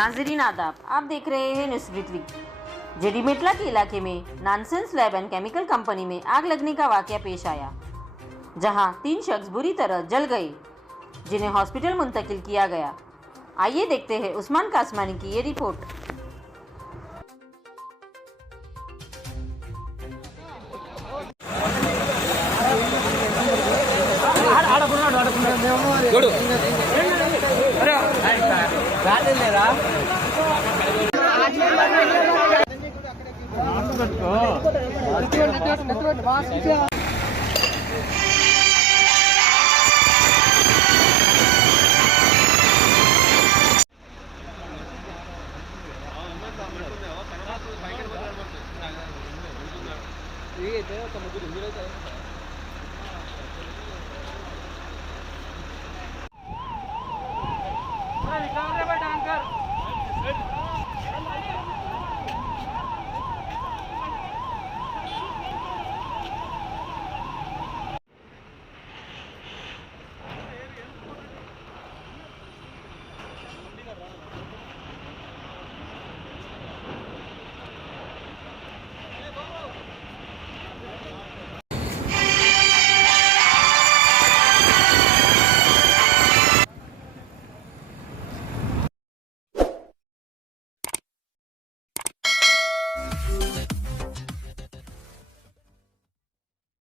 नाजरीन आदाब, आप देख रहे हैं न्यूज़ पृथ्वी। जेडीमेटला के इलाके में nonsense lab and chemical company में आग लगने का वाकया पेश आया, जहां 3 शख्स बुरी तरह जल गए, जिन्हें हॉस्पिटल मुंतकिल किया गया। आइए देखते हैं उस्मान कासमानी की ये रिपोर्ट। निकाल रहे भाई टैंकर।